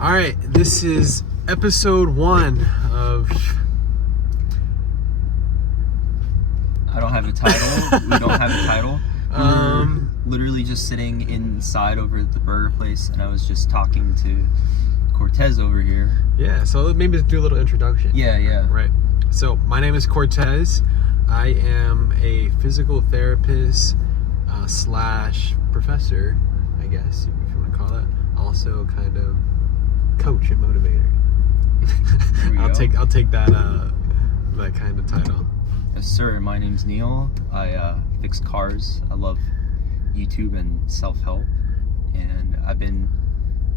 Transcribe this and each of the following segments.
All right, this is episode 1 of... I don't have a title. We don't have a title. We're literally just sitting inside over at the burger place, and I was just talking to Cortez over here. Yeah, so maybe do a little introduction. Yeah. Right. So my name is Cortez. I am a physical therapist slash professor, I guess, if you want to call it. Also kind of coach and motivator. I'll take that kind of title. Yes, sir. My name's Neil. I fix cars. I love YouTube and self-help, and I've been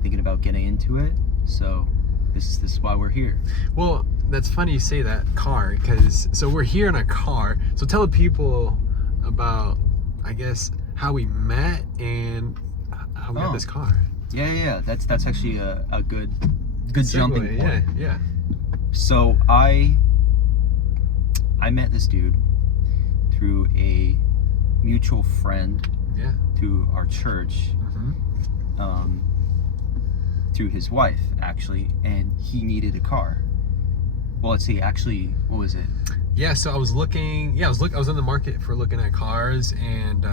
thinking about getting into it. So this is why we're here. Well, that's funny you say that, car, because so we're here in a car. So tell the people about, I guess, how we met and how we got this car. Yeah. That's actually a good Segue, jumping point. Yeah. So I met this dude through a mutual friend. Yeah. Through our church. Mm-hmm. Through his wife, actually, and he needed a car. Well, let's see, actually, what was it? Yeah, so I was looking, I was in the market for looking at cars, and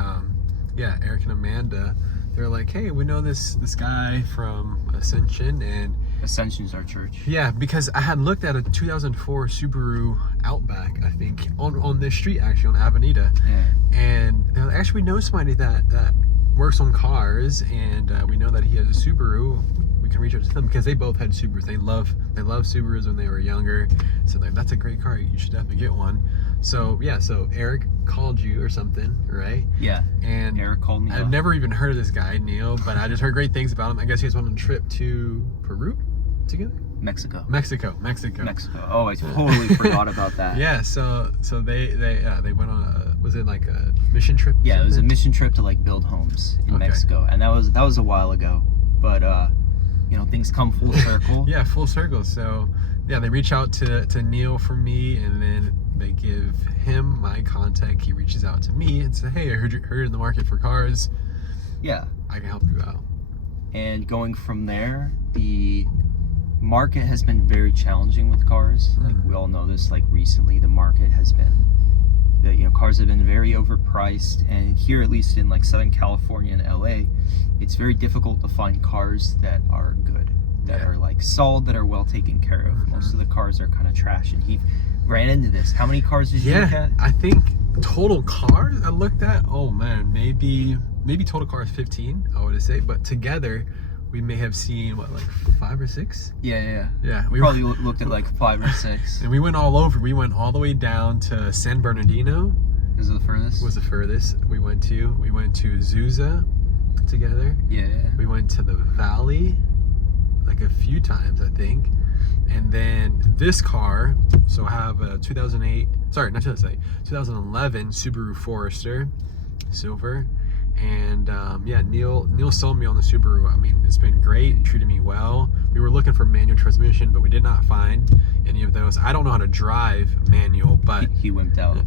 Eric and Amanda, they're like, hey, we know this guy from Ascension, and Ascension's our church. Yeah, because I had looked at a 2004 Subaru Outback, I think, on this street, actually, on Avenida. Yeah. And they're like, actually, we know somebody that works on cars, and we know that he has a Subaru. We can reach out to them because they both had Subarus. They love Subarus when they were younger. So that's a great car. You should definitely get one. So so Eric called you or something, right? Yeah. And Eric called me. I've never even heard of this guy, Neil, but I just heard great things about him. I guess he was on a trip to Peru together. Mexico. Oh, I totally forgot about that. Yeah. So they went on was it like a mission trip? Yeah, it was a mission trip to like build homes in Mexico, and that was a while ago, but things come full circle. Yeah, full circle. So yeah, they reach out to Neil for me, and then they give him my contact. He reaches out to me and says, hey, I heard you're in the market for cars. Yeah, I can help you out. And going from there, the market has been very challenging with cars. Like we all know this, like recently the market has been, cars have been very overpriced, and here, at least in like Southern California and LA, it's very difficult to find cars that are good, that are like solid, that are well taken care of. Most of the cars are kind of trash, and he ran into this. How many cars did you look at? I think total cars I looked at, oh man, maybe total cars 15, I would say, but together we may have seen what, like 5 or 6? Yeah. We probably looked at like 5 or 6. And we went all over. We went all the way down to San Bernardino. Is it the furthest? Was the furthest we went to. We went to Azusa together. Yeah. We went to the Valley like a few times, I think. And then this car, so I have a 2011 Subaru Forester, silver. And Neil sold me on the Subaru. I mean, it's been great, treated me well. We were looking for manual transmission, but we did not find any of those. I don't know how to drive manual, but he wimped out.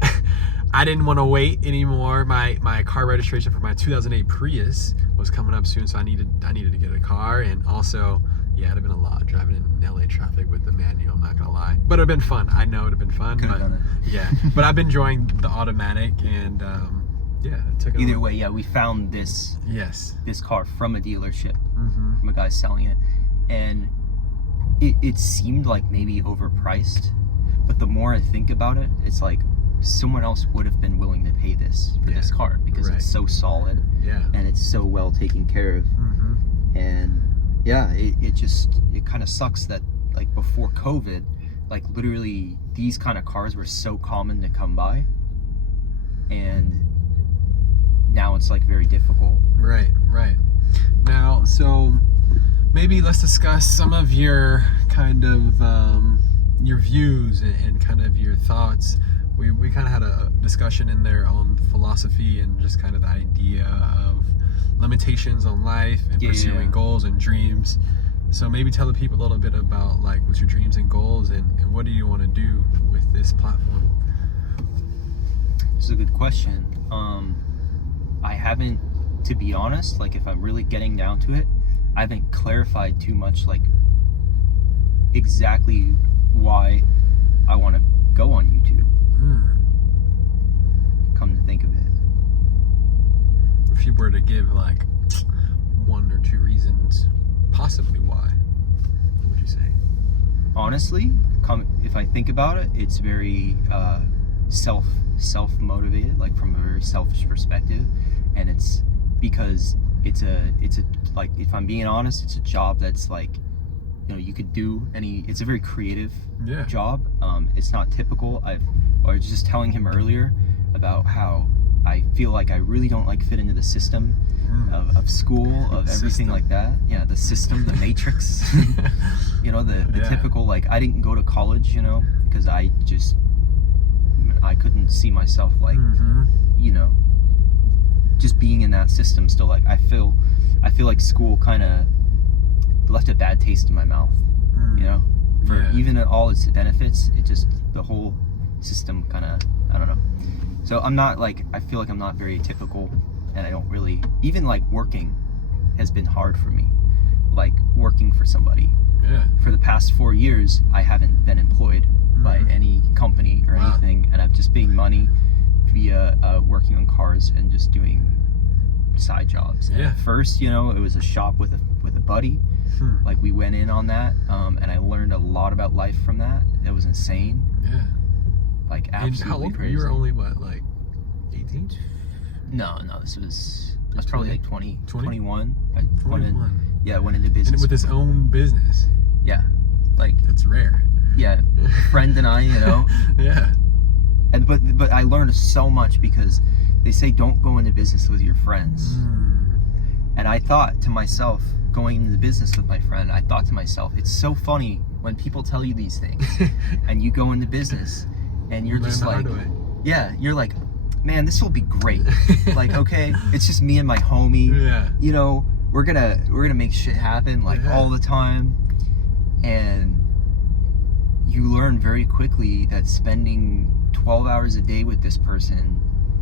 I didn't want to wait anymore. My car registration for my 2008 Prius was coming up soon, so I needed to get a car. And also, it'd have been a lot driving in LA traffic with the manual, I'm not gonna lie. But it'd have been fun. I know it'd have been fun. Could've done it. Yeah. But I've been enjoying the automatic, and either way, we found this car from a dealership, from a guy selling it, and it seemed like maybe overpriced, but the more I think about it, it's like someone else would have been willing to pay this for this car because it's so solid, and it's so well taken care of. And it kind of sucks that like before COVID, like literally these kind of cars were so common to come by, and now it's like very difficult. Right. Now, so maybe let's discuss some of your kind of your views and kind of your thoughts. We kind of had a discussion in there on philosophy and just kind of the idea of limitations on life and pursuing goals and dreams. So maybe tell the people a little bit about like what's your dreams and goals, and what do you want to do with this platform? This is a good question. I haven't, to be honest, like if I'm really getting down to it, I haven't clarified too much like exactly why I want to go on YouTube. Come to think of it. If you were to give like 1 or 2 reasons, possibly why, what would you say? Honestly, if I think about it, it's very self-motivated, like from a very selfish perspective, and it's because it's a like, if I'm being honest, it's a job that's like, you know, you could do it's a very creative job. It's not typical. I was just telling him earlier about how I feel like I really don't like fit into the system of school, of everything like that. Yeah, the system, the matrix. You know, the typical, like, I didn't go to college, you know, because I couldn't see myself, like, you know, just being in that system still. Like, I feel like school kind of left a bad taste in my mouth, you know, for even all its benefits, it just, the whole system kind of, I don't know. So I'm not like, I feel like I'm not very typical, and I don't really, even like working has been hard for me, like working for somebody. For the past 4 years, I haven't been employed by any company or anything, and I've just made money via working on cars and just doing side jobs. And at first, you know, it was a shop with a buddy. Like, we went in on that, and I learned a lot about life from that. It was insane. Like, absolutely. And how old crazy. You were only what, like 18? No, this was, I was probably like 20, 21. I 21. Went into business. And with his own business. Yeah, like, that's rare. Yeah, a friend and I, you know. And but I learned so much, because they say don't go into business with your friends. And I thought to myself, going into the business with my friend, I thought to myself, it's so funny when people tell you these things and you go into business and you're just like, you're like, man, this will be great. Like, okay, it's just me and my homie. You know, we're gonna make shit happen, like, all the time. And you learn very quickly that spending 12 hours a day with this person,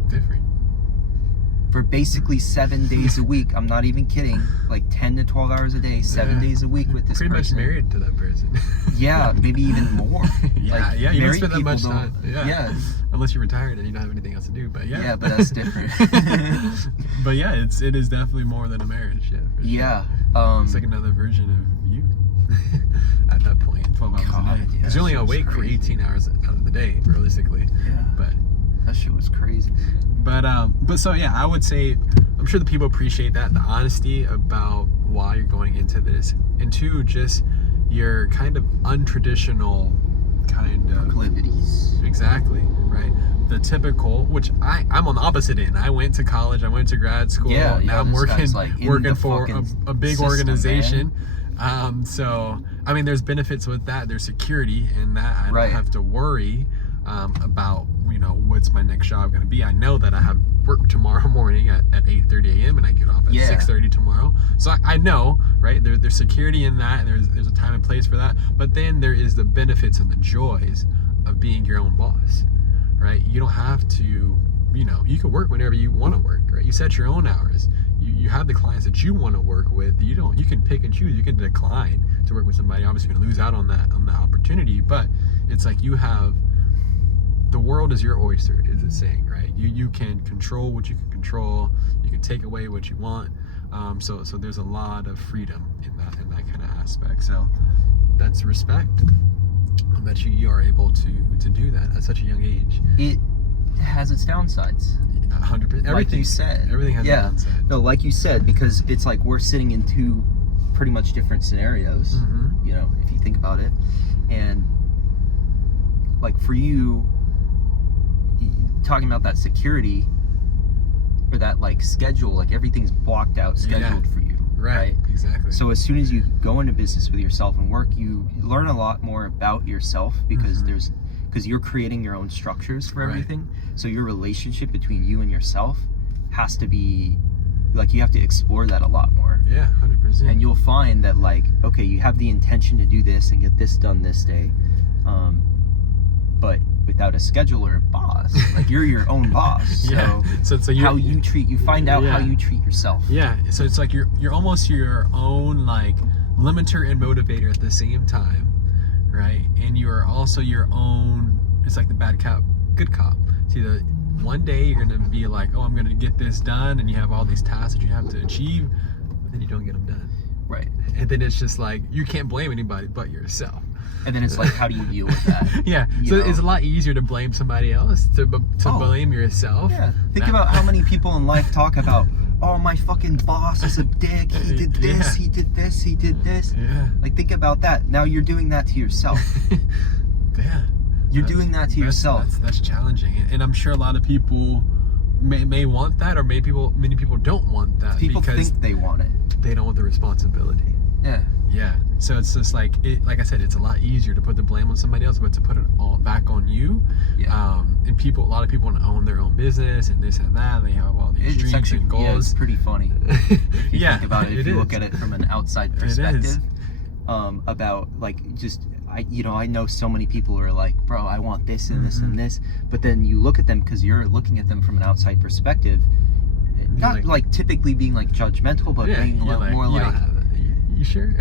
different, for basically 7 days a week, I'm not even kidding, like 10 to 12 hours a day, 7 days a week with this person. Pretty much married to that person. Yeah, maybe even more. You don't spend that much time. Unless you're retired and you don't have anything else to do, but yeah, but that's different. But yeah, it is definitely more than a marriage. It's like another version of you at that point. 12 hours a day, because you're only awake for 18 hours out of the day, realistically. But that shit was crazy. But so yeah, I would say, I'm sure the people appreciate that, the honesty about why you're going into this, and two, just your kind of untraditional kind of proclivities. Exactly, right? The typical, which I'm on the opposite end. I went to college, I went to grad school. Now I'm working for a big system, organization. So I mean, there's benefits with that. There's security in that. I don't have to worry about, you know, what's my next job going to be. I know that I have work tomorrow morning at 8:30 a.m. and I get off at 6:30 tomorrow. So I know, right? There's security in that, and there's a time and place for that. But then there is the benefits and the joys of being your own boss, right? You don't have to, you know, you can work whenever you want to work, right? You set your own hours. You have the clients that you want to work with. You can pick and choose. You can decline to work with somebody. Obviously, you're going to lose out on that opportunity, but it's like you have, the world is your oyster, is it saying, right? You can control what you can control. You can take away what you want. So there's a lot of freedom in that kind of aspect. So that's respect that you are able to do that at such a young age. It has its downsides. 100%. Everything, like you said. Everything has a downside. No, like you said, because it's like we're sitting in two pretty much different scenarios, you know, if you think about it. And like for you, talking about that security or that like schedule, like everything's blocked out, scheduled for you. Right, exactly. So as soon as you go into business with yourself and work, you learn a lot more about yourself, because because you're creating your own structures for everything. So your relationship between you and yourself has to be like, you have to explore that a lot more. 100%. And you'll find that, like, okay, you have the intention to do this and get this done this day, but without a schedule or a boss, like you're your own boss. So how you find out how you treat yourself. So it's like you're almost your own like limiter and motivator at the same time, right? And you are also your own. It's like the bad cop, good cop. See, one day you're gonna be like, oh, I'm gonna get this done, and you have all these tasks that you have to achieve, but then you don't get them done. Right. And then it's just like you can't blame anybody but yourself. And then it's like, how do you deal with that? Yeah. So it's a lot easier to blame somebody else to blame yourself. Yeah. Think about how many people in life talk about, oh, my fucking boss is a dick. He did this, he did this, he did this. Yeah. Like, think about that. Now you're doing that to yourself. Yeah. You're doing that to yourself. That's challenging. And I'm sure a lot of people may want that, or many people don't want that. People because think they want it. They don't want the responsibility. Yeah. Yeah. So it's just like I said, it's a lot easier to put the blame on somebody else, but to put it all back on you. Yeah. And a lot of people want to own their own business and this and that. They have all these dreams and goals. Yeah, it's pretty funny. If you think about it, if you look at it from an outside perspective, about like just I know so many people are like, bro, I want this and this and this, but then you look at them because you're looking at them from an outside perspective, not like typically being like judgmental, but being more like, you sure?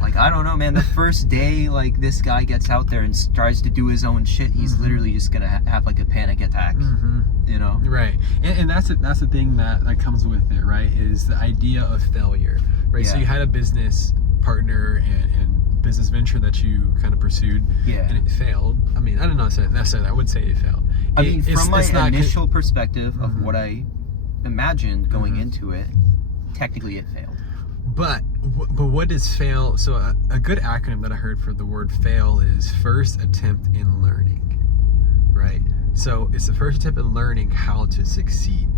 Like, I don't know, man. The first day like this guy gets out there and tries to do his own shit, he's literally just gonna have like a panic attack. You know? Right. And that's the thing that comes with it, right? Is the idea of failure, right? So you had a business partner and business venture that you kind of pursued, and it failed. I mean, I don't know necessarily. I would say it failed. I mean, from my initial perspective of what I imagined going into it, technically it failed. But what is fail? So a good acronym that I heard for the word fail is first attempt in learning, right? So it's the first attempt in learning how to succeed.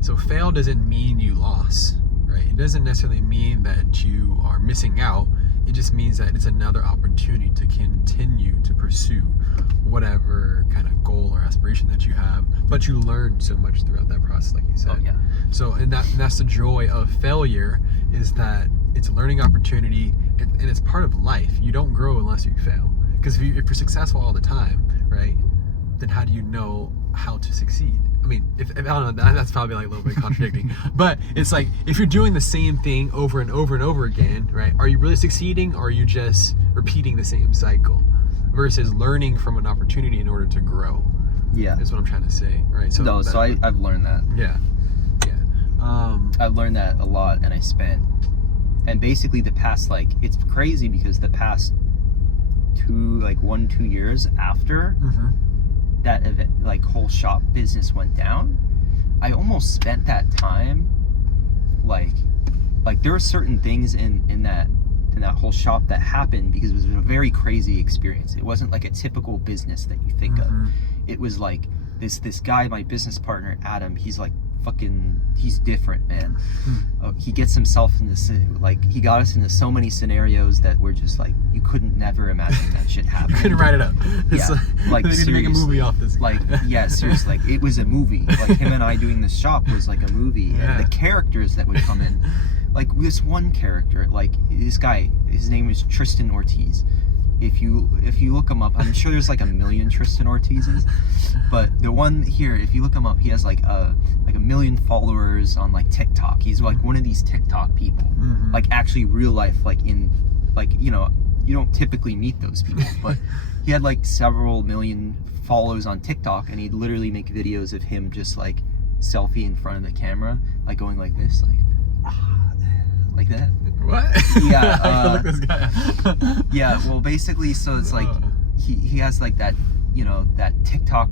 So fail doesn't mean you lost, right? It doesn't necessarily mean that you are missing out. It just means that it's another opportunity to continue to pursue whatever kind of goal or aspiration that you have. But you learn so much throughout that process, like you said. Oh, yeah. So, and that's the joy of failure, is that it's a learning opportunity, and it's part of life. You don't grow unless you fail. Because if you're successful all the time, right, then how do you know how to succeed? I mean, if I don't know, that's probably like a little bit contradicting. But it's like, if you're doing the same thing over and over and over again, right, are you really succeeding, or are you just repeating the same cycle? Versus learning from an opportunity in order to grow. Yeah. Is what I'm trying to say, right? So I've learned that. Yeah. I've learned that a lot, and basically the past, like, it's crazy because the past 2 years after that event, like, whole shop business went down, I almost spent that time like there were certain things in that whole shop that happened because it was a very crazy experience. It wasn't like a typical business that you think of. It was like this guy, my business partner Adam, he's like he's different, man. He gets himself he got us into so many scenarios that were just like, you couldn't never imagine that shit happening. You couldn't write it up. Like they need to make a movie off this guy. Like, yeah, seriously, like, it was a movie. Like, him and I doing this shop was like a movie. And the characters that would come in, like this one character, like this guy, his name is Tristan Ortiz. If you look him up, I'm sure there's like a million Tristan Ortizes, but the one here, if you look him up, he has like a million followers on like TikTok. He's like one of these TikTok people, like actually real life, like in, like, you know, you don't typically meet those people, but he had like several million follows on TikTok, and he'd literally make videos of him just like selfie in front of the camera, like going like this, like that. What? Yeah. Look this guy. Yeah. Well, basically, so it's like he has like that, you know, that TikTok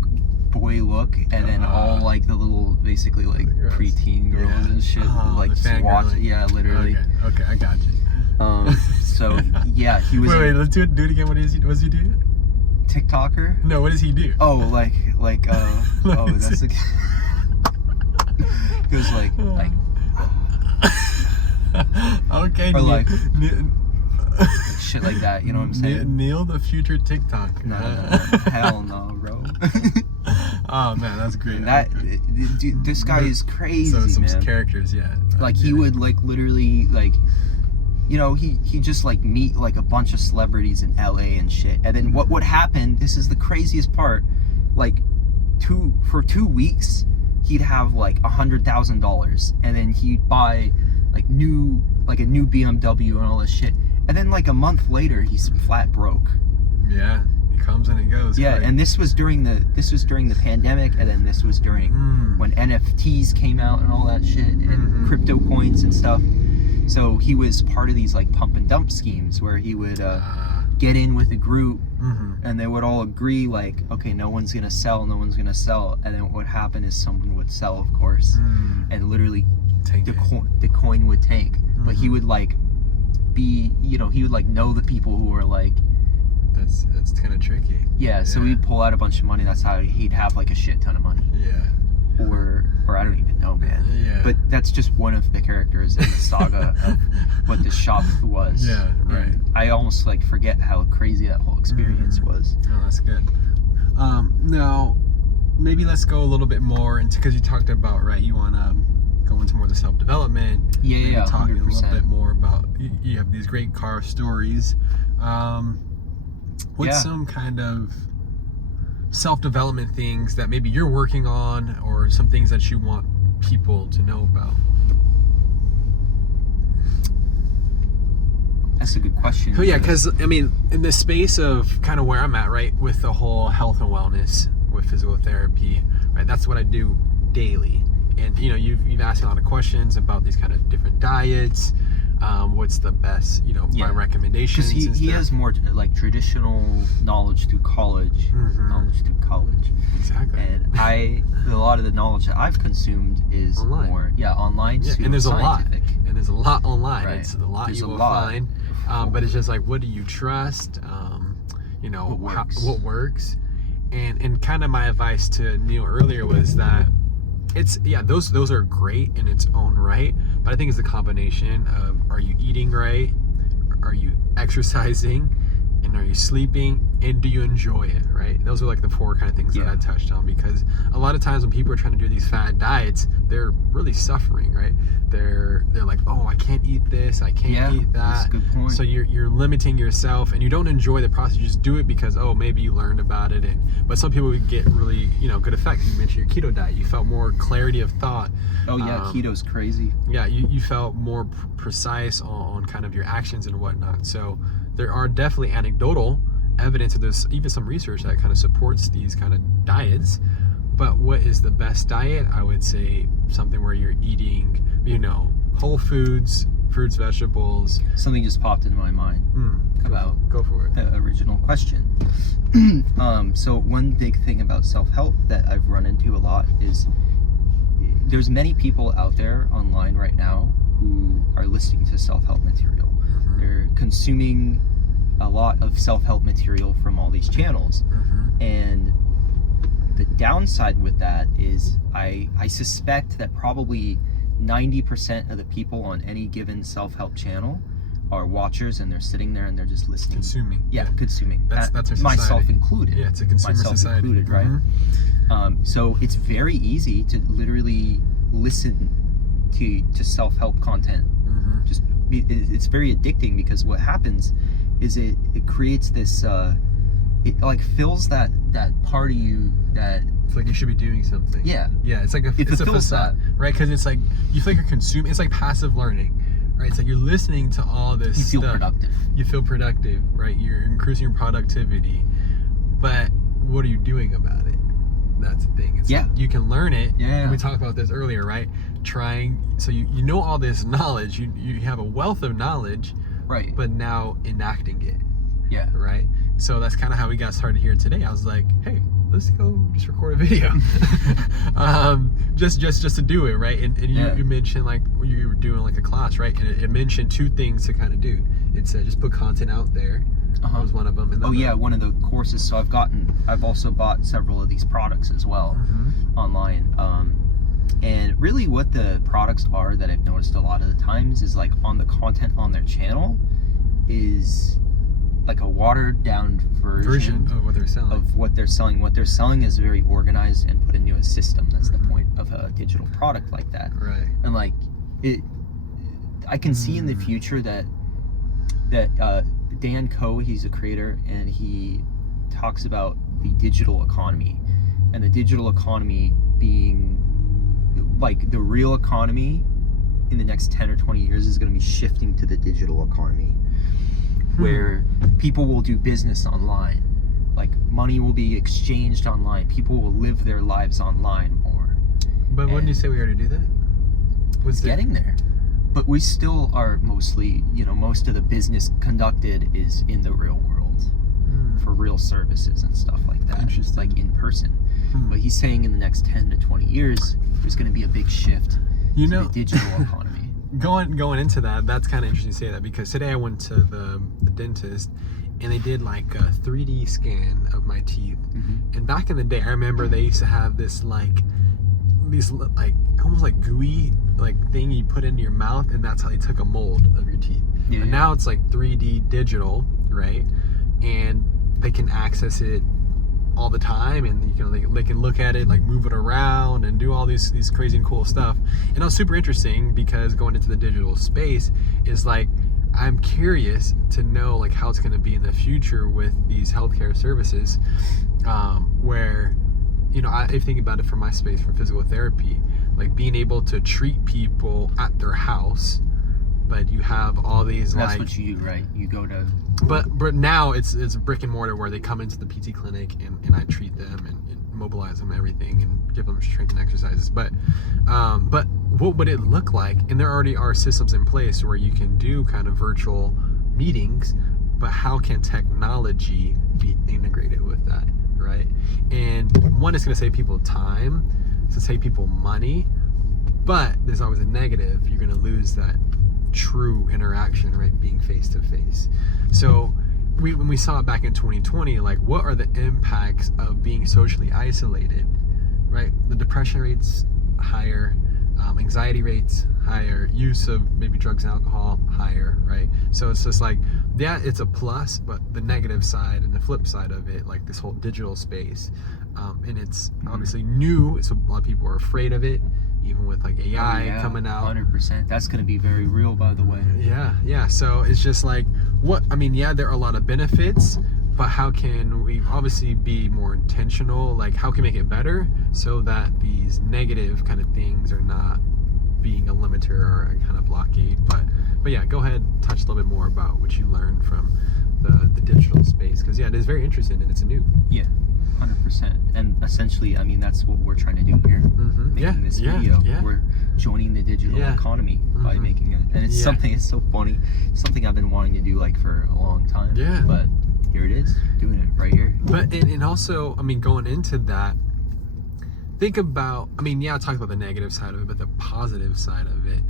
boy look, and then all like the little, basically like preteen girls and shit, like just watch. Yeah, literally. Okay, I got you. So yeah, he was. Wait, let's do it again. What does he do? TikToker? No, what does he do? Oh, that's the. It was like. Okay. Or like shit like that, you know what I'm saying? Neil the future TikTok. No, hell no, bro. Oh man, that's great. Dude, this guy is crazy, so some man. Characters, yeah. Like, he would like literally, like, you know, he just like meet like a bunch of celebrities in LA and shit, and then what would happen, this is the craziest part, like for 2 weeks he'd have like $100,000, and then he'd buy like a new BMW and all this shit, And then like a month later, he's flat broke. Yeah, he comes and he goes. Yeah, and this was during the pandemic, and then this was during when NFTs came out and all that shit, and crypto coins and stuff. So he was part of these like pump and dump schemes where he would get in with a group, and they would all agree like, okay, no one's gonna sell, and then what would happen is someone would sell, of course, and literally the coin would tank. But he would like be, he would like know the people who were like, that's kind of tricky. Yeah, so he'd pull out a bunch of money. That's how he'd have like a shit ton of money. Yeah. Or I don't even know, man. Yeah. But that's just one of the characters in the saga of what the shop was. Yeah, right. And I almost like forget how crazy that whole experience was. Oh, that's good. Now, maybe let's go a little bit more into, because you talked about, right, you want to go into more of the self-development. Yeah, talking 100%. a little bit more about, you have these great car stories. What's some kind of self-development things that maybe you're working on, or some things that you want people to know about? That's a good question. Oh yeah, because I mean, in the space of kind of where I'm at, right, with the whole health and wellness, with physical therapy, right, that's what I do daily. And you've asked a lot of questions about these kind of different diets. What's the best, my recommendations? Because he has more like traditional knowledge through college. Exactly. And a lot of the knowledge that I've consumed is online. Online. Yeah, and there's a lot. And there's a lot online. Right. It's a lot there's you will lot. find. But it's just like, what do you trust? What works? And kind of my advice to Neil earlier was that those are great in its own right, but I think it's the combination of, are you eating right, are you exercising, and are you sleeping, and do you enjoy it, right? Those are like the four kind of things that I touched on, because a lot of times when people are trying to do these fad diets, they're really suffering, right? They're like, oh, I can't eat this, I can't eat that. That's a good point. So you're limiting yourself, and you don't enjoy the process. You just do it because, oh, maybe you learned about it, but some people would get really good effects. You mentioned your keto diet, you felt more clarity of thought. Oh yeah, keto's crazy. Yeah, you felt more precise on kind of your actions and whatnot. So there are definitely anecdotal evidence of this, even some research that kind of supports these kind of diets. But what is the best diet? I would say something where you're eating, whole foods, fruits, vegetables. Something just popped into my mind Go for it. The original question. So one big thing about self-help that I've run into a lot is there's many people out there online right now who are listening to self-help material. They're consuming a lot of self-help material from all these channels. And the downside with that is I suspect that probably 90% of the people on any given self-help channel are watchers, and they're sitting there and they're just listening. Consuming. Consuming. That's our society. Myself included. Yeah, it's a consumer society. Included, right? So it's very easy to literally listen to self-help content. It's very addicting, because what happens is it creates this it like fills that part of you that it's like you should be doing something. Yeah, it's like it's a facade, right? Because it's like you feel like you're consuming. It's like passive learning, right? It's like you're listening to all this you feel stuff. productive. You feel productive, right? You're increasing your productivity, but what are you doing about it? That's the thing. It's like you can learn it. Yeah. We talked about this earlier, right? So you know all this knowledge. You have a wealth of knowledge, right? But now enacting it. Yeah. Right. So that's kind of how we got started here today. I was like, hey, let's go just record a video. just to do it, right? And you mentioned like you were doing like a class, right? And it mentioned two things to kind of do. It said just put content out there. That was one of them. And one of the courses. So I've also bought several of these products as well online. And really what the products are that I've noticed a lot of the times is like on the content on their channel is like a watered down version of what they're selling. What they're selling is very organized and put into a system. That's the point of a digital product like that. Right. And like I can see in the future that Dan Koh, he's a creator, and he talks about the digital economy, and the digital economy being like the real economy in the next 10 or 20 years is going to be shifting to the digital economy. where people will do business online. Like money will be exchanged online. People will live their lives online more. But wouldn't you say we already do that? It's getting there. But we still are mostly, most of the business conducted is in the real world for real services and stuff like that. Interesting. Like in person. But he's saying in the next 10 to 20 years, there's going to be a big shift to the digital economy. Going into that, that's kind of interesting to say that, because today I went to the dentist and they did like a 3D scan of my teeth. And back in the day, I remember they used to have this these almost like gooey thing you put into your mouth, and that's how they took a mold of your teeth. And now it's like 3D digital, right? And they can access it all the time, and they can look at it, like move it around and do all these crazy and cool stuff. And it was super interesting, because going into the digital space is like, I'm curious to know like how it's going to be in the future with these healthcare services, where I think about it from my space for physical therapy, like being able to treat people at their house, but you have all these that's what you do, right? You go to. But now it's brick and mortar, where they come into the PT clinic and I treat them and mobilize them and everything and give them strength and exercises. But what would it look like? And there already are systems in place where you can do kind of virtual meetings, but how can technology be integrated with that, right? And one, is going to save people time, it's going to save people money, but there's always a negative. You're going to lose that true interaction, right? Being face to face. So when we saw it back in 2020, like, what are the impacts of being socially isolated, right? The depression rates higher, anxiety rates higher, use of maybe drugs and alcohol higher, right? So it's just like, yeah, it's a plus, but the negative side and the flip side of it, like this whole digital space, and it's obviously new, so a lot of people are afraid of it, even with like AI coming out. 100%. That's going to be very real, by the way. Yeah. So it's just like, there are a lot of benefits, but how can we obviously be more intentional? Like, how can we make it better so that these negative kind of things are not being a limiter or a kind of blockade? But yeah, go ahead and touch a little bit more about what you learned from the digital space, because it is very interesting and it's new. Yeah. 100%. And essentially, that's what we're trying to do here. Making this video. We're joining the digital economy by making it. And it's it's so funny. It's something I've been wanting to do for a long time. Yeah. But here it is, doing it right here. But, and also, going into that, think about, I talked about the negative side of it, but the positive side of it,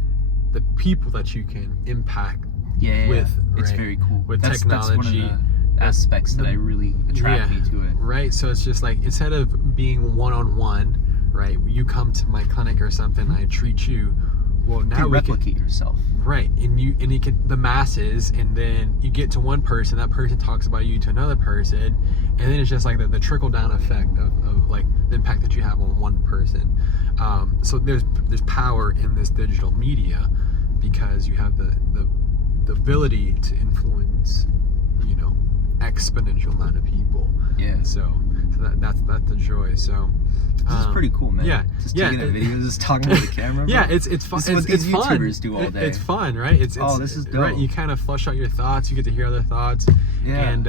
the people that you can impact with, it's right? very cool. With that's technology. One of the aspects that I really attract me to it. Right. So it's just like, instead of being one-on-one, right? You come to my clinic or something, I treat you. Well, now you replicate yourself. Right. And you get the masses, and then you get to one person, that person talks about you to another person, and then it's just like the trickle down effect of like the impact that you have on one person. So there's power in this digital media, because you have the ability to influence, exponential amount of people. Yeah. So that's the joy. So this is pretty cool, man. Yeah. Just taking a video, just talking to the camera. Yeah, it's fun. This is what these YouTubers do all day. It's fun, right? It's this is dope. Right, you kind of flush out your thoughts. You get to hear other thoughts. Yeah. And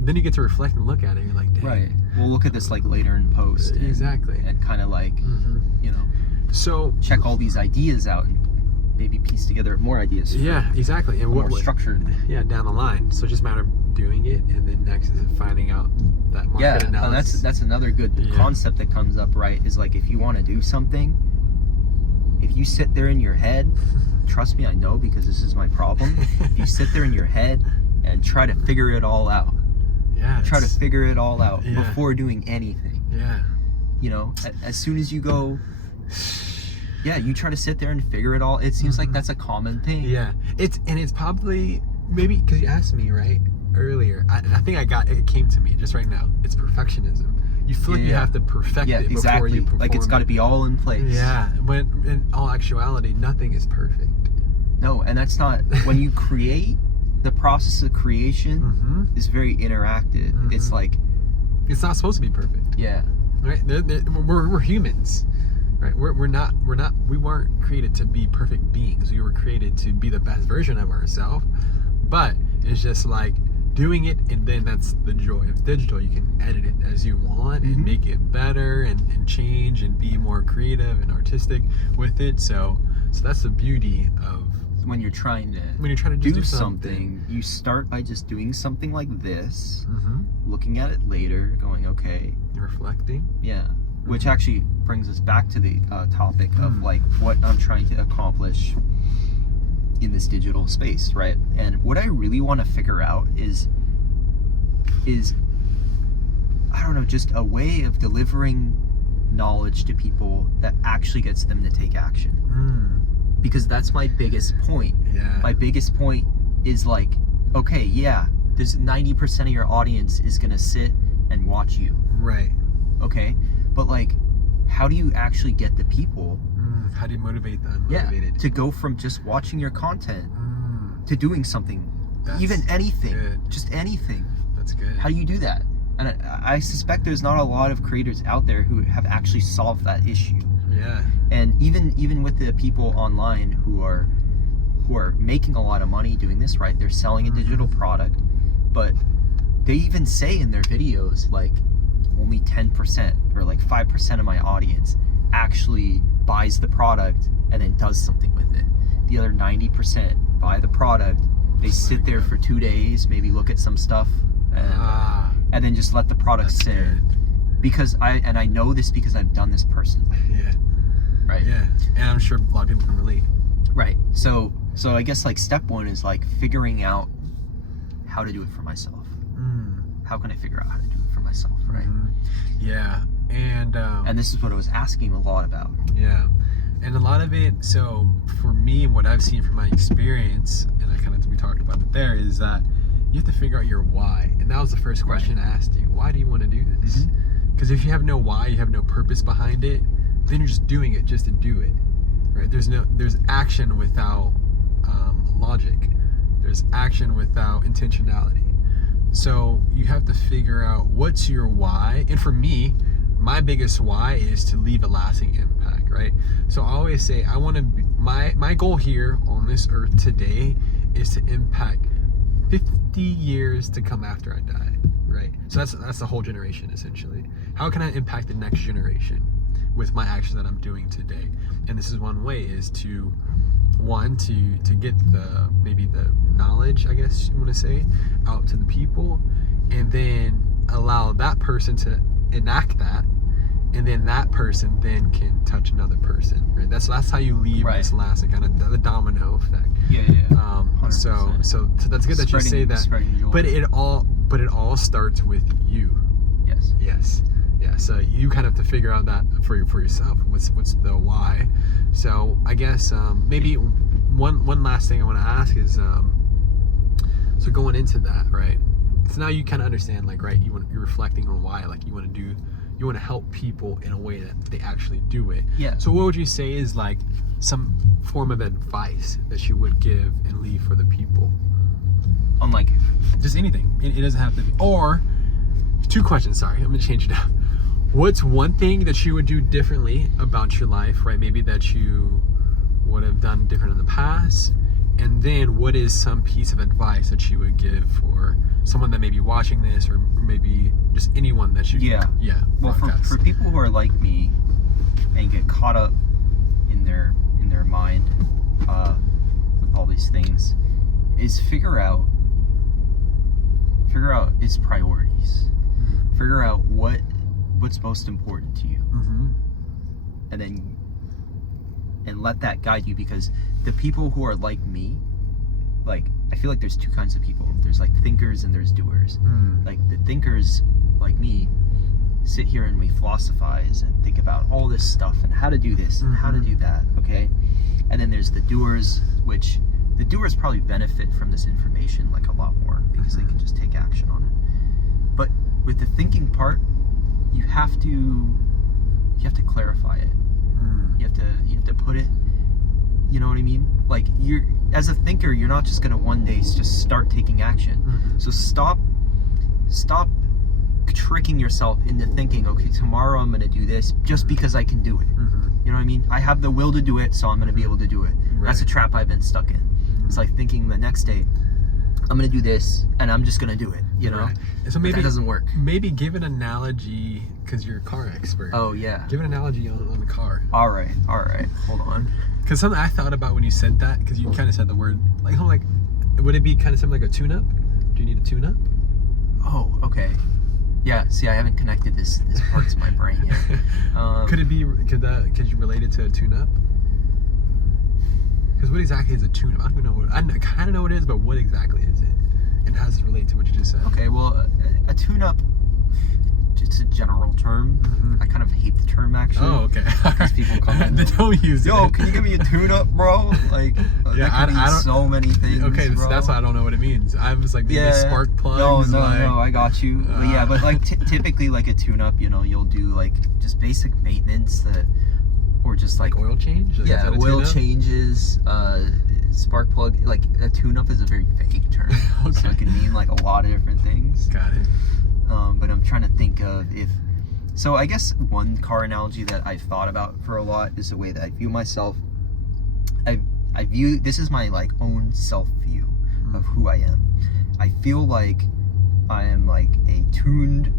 then you get to reflect and look at it. And you're like, dang. Right. We'll look at this later in post. Exactly. And kind of so check all these ideas out and maybe piece together more ideas. Exactly. And more structured. Yeah, down the line. So it's just a matter of doing it, and then next is finding out that market analysis. And that's another good concept that comes up, right? Is like, if you want to do something, if you sit there in your head, trust me, I know, because this is my problem. If you sit there in your head and try to figure it all out, try to figure it all out before doing anything. As soon as you go, you try to sit there and figure it all. It seems like that's a common thing. Yeah, it's probably, maybe because you asked me right earlier. I think it came to me just right now. It's perfectionism. You feel like you have to perfect it before you perform. Like it's got to be all in place. Yeah, when in all actuality, nothing is perfect. No, and that's not, when you create, the process of creation is very interactive. It's like, it's not supposed to be perfect. Yeah. Right. We're humans. Right. We weren't created to be perfect beings. We were created to be the best version of ourselves. But It's just like doing it, and then that's the joy of digital. You can edit it as you want and make it better and change and be more creative and artistic with it. So that's the beauty of when you're trying to do something, you start by just doing something like this, looking at it later, going, okay, reflecting. Yeah. Which actually brings us back to the topic of like what I'm trying to accomplish in this digital space, right? And what I really want to figure out is I don't know, just a way of delivering knowledge to people that actually gets them to take action. Because that's my biggest point. Yeah. My biggest point is like, okay, yeah, there's 90% of your audience is gonna sit and watch you. Right. Okay, but like, how do you actually get the people? How do you motivate the unmotivated? Yeah, to go from just watching your content to doing something, even anything, just anything. That's good. How do you do that? And I suspect there's not a lot of creators out there who have actually solved that issue. Yeah. And even with the people online who are making a lot of money doing this, right? They're selling a digital product, but they even say in their videos like only 10% or like 5% of my audience actually buys the product and then does something with it. The other 90% buy the product, they sit there for 2 days, maybe look at some stuff, and then just let the product sit. Because I know this because I've done this personally. Yeah. Right. Yeah. And I'm sure a lot of people can relate. Right. So I guess like step one is like figuring out how to do it for myself. How can I figure out how to do it for myself, right? Yeah. And this is what I was asking a lot about. Yeah. And a lot of it, so for me and what I've seen from my experience, and we talked about it there, is that you have to figure out your why. And that was the first question I asked you. Why do you want to do this? Because if you have no why, you have no purpose behind it, then you're just doing it just to do it, right? There's action without logic. There's action without intentionality. So you have to figure out what's your why. And for me, my biggest why is to leave a lasting impact, right? So I always say I want to be, my goal here on this earth today is to impact 50 years to come after I die, right? So that's the whole generation essentially. How can I impact the next generation with my actions that I'm doing today? And this is one way, is to get maybe the knowledge, I guess you want to say, out to the people, and then allow that person to enact that, and then that person then can touch another person, right? That's how you leave this lasting kind of the domino effect. So that's good that you say that, but it all starts with you. Yes. Yeah, so you kind of have to figure out that for yourself. What's the why? So I guess maybe one last thing I want to ask is so going into that, right? So now you kind of understand, like, right? You're reflecting on why, like you want to help people in a way that they actually do it. Yeah. So what would you say is like some form of advice that you would give and leave for the people? On like just anything. It doesn't have to be. Or 2 questions. Sorry, I'm gonna change it up. What's one thing that you would do differently about your life, right? Maybe that you would have done different in the past. And then what is some piece of advice that you would give for someone that may be watching this, or maybe just anyone that you well, for people who are like me and get caught up in their mind with all these things, is figure out its priorities. Figure out what's most important to you, and let that guide you. Because the people who are like me, like, I feel like there's 2 kinds of people. There's like thinkers and there's doers. Like the thinkers, like me, sit here and we philosophize and think about all this stuff and how to do this and how to do that, okay? And then there's the doers, which the doers probably benefit from this information like a lot more because they can just take action on it. But with the thinking part, you have to clarify it. You have to put it, you know what I mean? Like, as a thinker, you're not just gonna one day just start taking action. So stop tricking yourself into thinking, okay, tomorrow I'm gonna do this just because I can do it. You know what I mean? I have the will to do it, so I'm gonna be able to do it. That's a trap I've been stuck in. It's like thinking the next day, I'm gonna do this, and I'm just gonna do it. You know, right. So maybe that doesn't work. Maybe give an analogy, because you're a car expert. Oh yeah. Give an analogy on the car. All right. Hold on. Because something I thought about when you said that, because you kind of said the word, like, I'm like, would it be kind of something like a tune-up? Do you need a tune-up? Oh, okay. Yeah. See, I haven't connected this part to my brain yet. Could you relate it to a tune-up? Because what exactly is a tune-up? I don't even know what. I kind of know what it is, but what exactly is it? And how does it relate to what you just said? Okay. Well, a tune-up. It's a general term. Mm-hmm. I kind of hate the term actually. Oh, okay. Because people come in. They don't use it. Yo, can you give me a tune-up, bro? Like, yeah, that can mean so many things. Okay, bro. that's why I don't know what it means. I was like, maybe spark plugs. No, I got you. But yeah, but like typically like a tune-up, you know, you'll do like just basic maintenance or just like oil change. Like, yeah, oil changes. Spark plug. Like a tune-up is a very vague term, okay. So it can mean like a lot of different things. Got it. But I'm trying to think of if. So I guess one car analogy that I've thought about for a lot is the way that I view myself. I view, this is my like own self view of who I am. I feel like I am like a tuned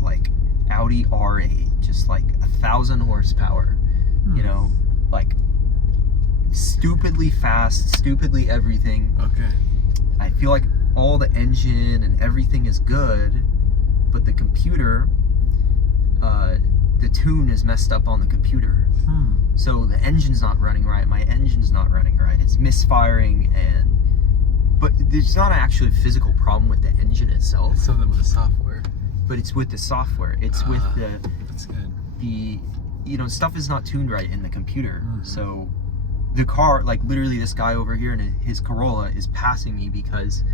like Audi R8, just like 1,000 horsepower, you know, like stupidly fast, stupidly everything. Okay. I feel like all the engine and everything is good, but the computer, the tune is messed up on the computer. So the engine's not running right, my engine's not running right, it's misfiring, but there's not actually a physical problem with the engine itself. It's something with the software. But it's with the software. It's with that's good. You know, stuff is not tuned right in the computer. So the car, like literally this guy over here in his Corolla is passing me because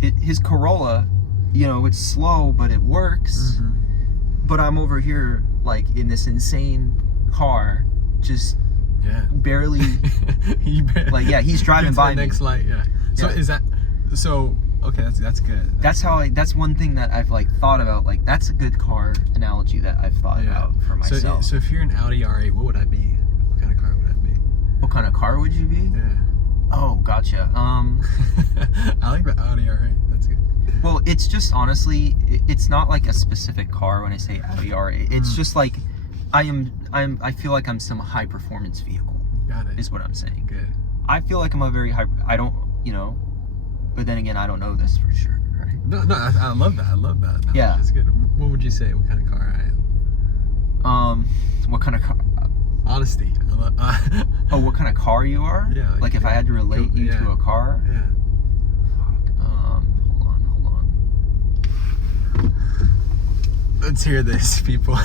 his Corolla, you know, it's slow, but it works. But I'm over here like in this insane car, just barely, like, yeah, he's driving by me. Next light, yeah. So is that, so, okay, that's good. That's one thing that I've like thought about, like that's a good car analogy that I've thought about for myself. So if you're an Audi R8, what would I be? What kind of car would I be? What kind of car would you be? Yeah. Oh, gotcha. I like the Audi R8. That's good. Well, it's just honestly, it's not like a specific car when I say Audi R8. It's just like I feel like I'm some high performance vehicle. Got it. Is what I'm saying. Good. I feel like I'm a very high. I don't, you know, but then again, I don't know this for sure, right? No, I love that. I love that. Yeah. It's good. What would you say? What kind of car I am? What kind of car? Honesty. Oh, what kind of car you are? Yeah. Like if I had to relate you to a car? Yeah. Hold on. Let's hear this, people.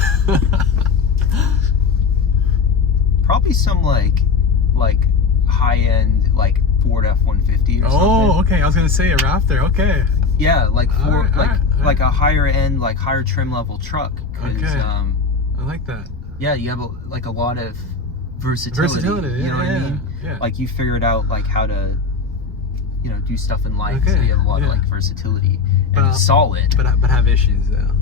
Probably some like high-end like Ford F-150 or something. Oh, okay. I was gonna say a Raptor. Okay. Yeah, like Ford, all right. like a higher end, like higher trim level truck. Okay. I like that. Yeah, you have a lot of versatility. You know what I mean? Yeah. Like you figured out like how to, you know, do stuff in life. So you have a lot of like versatility and solid. But have issues though.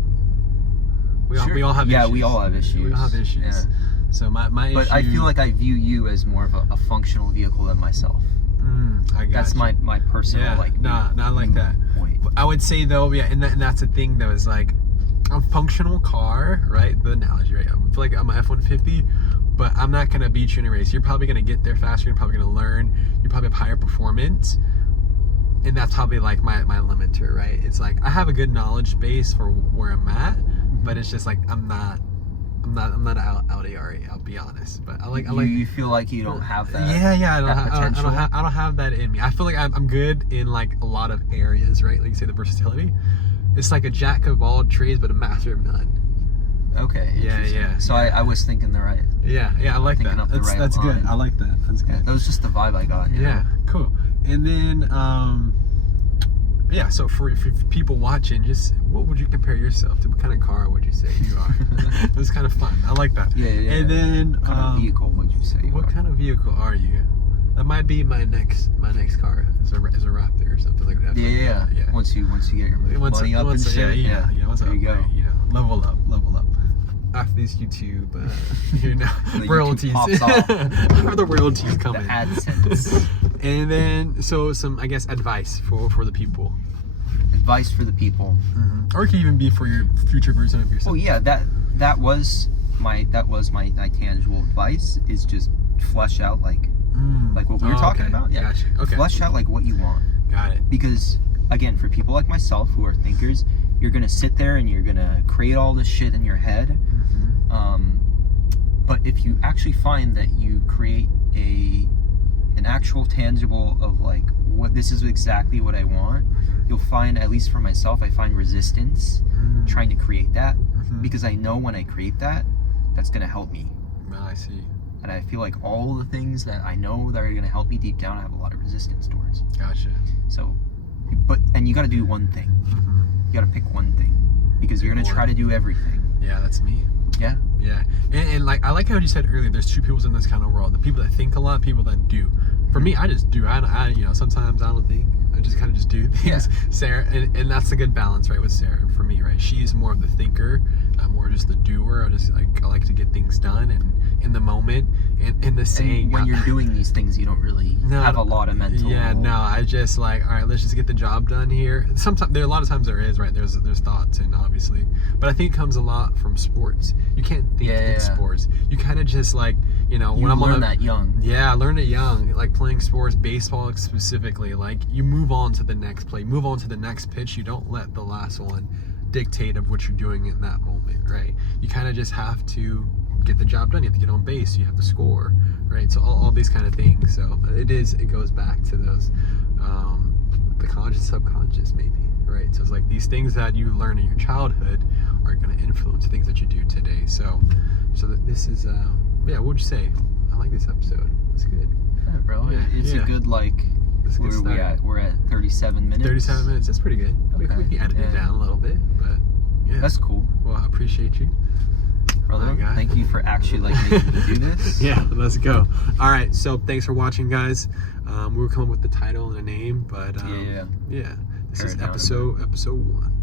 We all have issues. Yeah, we all have issues. We all have issues. Yeah. So my issue. But I feel like I view you as more of a functional vehicle than myself. I got That's you. my personal like. Not like that. Point. I would say though, and that's the thing though, is like a functional car, right? The analogy, right? I feel like I'm an F-150, but I'm not gonna beat you in a race. You're probably gonna get there faster. You're probably gonna learn. You probably have higher performance, and that's probably like my limiter, right? It's like I have a good knowledge base for where I'm at, but it's just like I'm not Audi R8. I'll be honest, but I like. You feel like you don't have that. Yeah. I don't have that in me. I feel like I'm good in like a lot of areas, right? Like you say, the versatility. It's like a jack of all trades, but a master of none. Okay. Yeah. So I was thinking the right. Yeah. I like that. That's good. I like that. That's good. Yeah, that was just the vibe I got. Yeah. Cool. And then so for people watching, just what would you compare yourself to? What kind of car would you say you are? It was kind of fun. I like that. Yeah. And then what kind of vehicle would you say? What kind of vehicle are you? That might be my next car is a Raptor or something like that. Yeah. Once you get your money up and shit. Yeah. There you go. Right, you know, level up. After these YouTube, royalties. YouTube pops off. After the royalties come the in. AdSense. And then, so some, I guess, advice for the people. Advice for the people. Or it could even be for your future version of yourself. Oh yeah, that was my tangible advice, is just flesh out like what we were talking about. Yeah. Gotcha. Okay. Flesh out like what you want. Got it. Because again, for people like myself who are thinkers, you're gonna sit there and you're gonna create all this shit in your head. But if you actually find that you create an actual tangible of like, what, this is exactly what I want, you'll find, at least for myself, I find resistance trying to create that, because I know when I create that, that's gonna help me. Well, I see. And I feel like all the things that I know that are gonna help me deep down, I have a lot of resistance towards. Gotcha. So, and you gotta do one thing. You gotta pick one thing, because you're gonna try to do everything. Yeah, that's me. Yeah. Yeah. And like, I like how you said earlier, there's two peoples in this kind of world. The people that think a lot, people that do. For me, I just do. I you know, sometimes I don't think. I just kind of just do things. Yeah. Sarah, and that's a good balance, right, with Sarah, for me, right? She's more of the thinker. I'm more just the doer. I like to get things done and in the moment. And the saying, when you're doing these things, you don't really have a lot of mental. Yeah, no, I just like, all right, let's just get the job done here. Sometimes a lot of times there is, right? There's thoughts, and obviously, but I think it comes a lot from sports. You can't think in sports. You kind of just like, you know, when I'm learn that young. Yeah, I learned it young. Like playing sports, baseball specifically. Like you move on to the next play, move on to the next pitch. You don't let the last one dictate of what you're doing in that moment, right? You kind of just have to get the job done. You have to get on base. You have to score, right? So all these kind of things. So it goes back to those, the conscious, subconscious, maybe, right? So it's like these things that you learn in your childhood are going to influence things that you do today. So that this is, yeah. What would you say? I like this episode. It's good. Yeah, bro. Yeah, it's a good like. Where are we at? We're at 37 minutes. 37 minutes. That's pretty good. Okay. We can edit it down a little bit, but yeah. That's cool. Well, I appreciate you. Brother, thank you for actually like making me do this. Yeah, let's go. All right, so thanks for watching, guys. We were coming up with the title and a name, but yeah. This is episode 1.